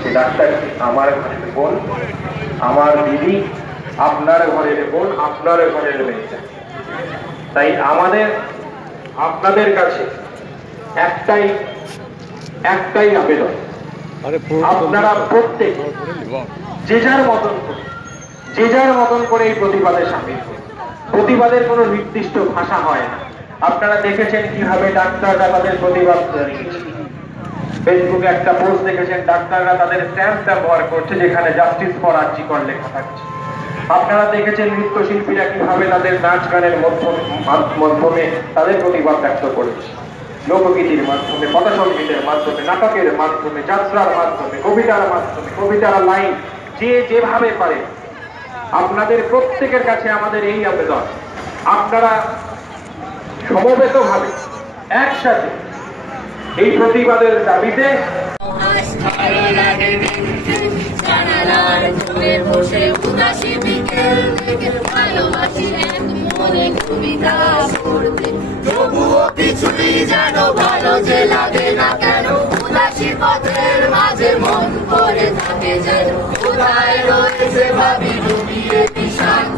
সে doctor আমার ঘরের বোন আমার দিদি আপনার ঘরের বোন আপনার ঘরের মেয়েটা। তাই আমাদের আপনাদের কাছে একটাই একটাই আবেদন। আপনারা প্রত্যেক যে যার মতন করে যে যার মতন করে এই প্রতিবাদে সামিল হন। প্রতিবাদের কোনো নির্দিষ্ট ভাষা হয় না। আপনারা দেখেছেন কীভাবে ডাক্তাররা তাদের প্রতিবাদ জানিয়েছে। ফেসবুকে একটা পোস্ট দেখেছেন, ডাক্তাররা তাদের স্ট্যাম্প ব্যবহার করছে, যেখানে জাস্টিস ফর আর্জিকর লেখা থাকছে। আপনারা দেখেছেন নৃত্যশিল্পীরা কীভাবে তাদের নাচ গানের মধ্য- মাধ্যমে তাদের প্রতিবাদ ব্যক্ত করেছে। লোকগীতির মাধ্যমে কথাসঙ্গীতের মাধ্যমে, নাটকের মাধ্যমে, যাত্রার মাধ্যমে, কবিতার মাধ্যমে, কবিতার লাইন যে যেভাবে পারে। আপনাদের প্রত্যেকের কাছে আমাদের এই আবেদন। আপনারা সমবেতভাবে একসাথে এই প্রতিবাদের দাবিতে ভালো লাগে মাঝে মন করে থাকে যেন। কোথায় রয়েছে ভাবি, ডুবিয়ে বিষাক্ত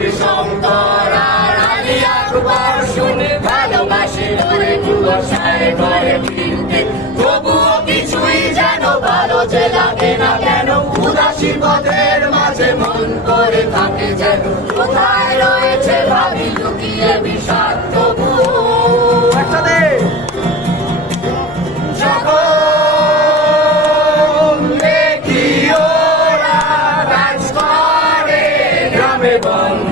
কবি শঙ্কর আর আলী আকবর শুনে ভালোবাসে ধরে যুব করে ফিরতে তবুও কিছুই যেন ভালো যে লাগে না কেন উদাসী পথের মাঝে মন করে থাকে যেন কোথায় রয়েছে ভাবি লুকিয়ে বিষাক্ত Everyone.